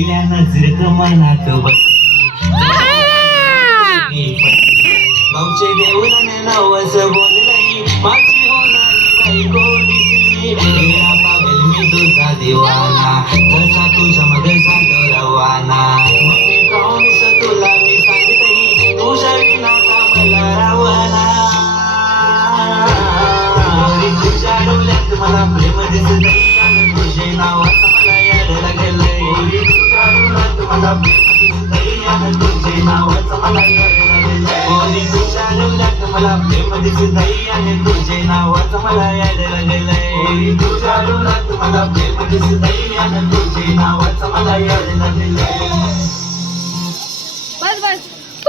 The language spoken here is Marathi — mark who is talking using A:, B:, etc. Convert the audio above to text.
A: पहिल्या नजर कमनात बस मला प्रेम प्रेमदेशी जाई आणि तुझे नावाच मला यायला लागलंय तुझ्या डोळ्यात मला प्रेमदेशी जाई आणि तुझे नावाच मला यायला लागलंय
B: बस बस.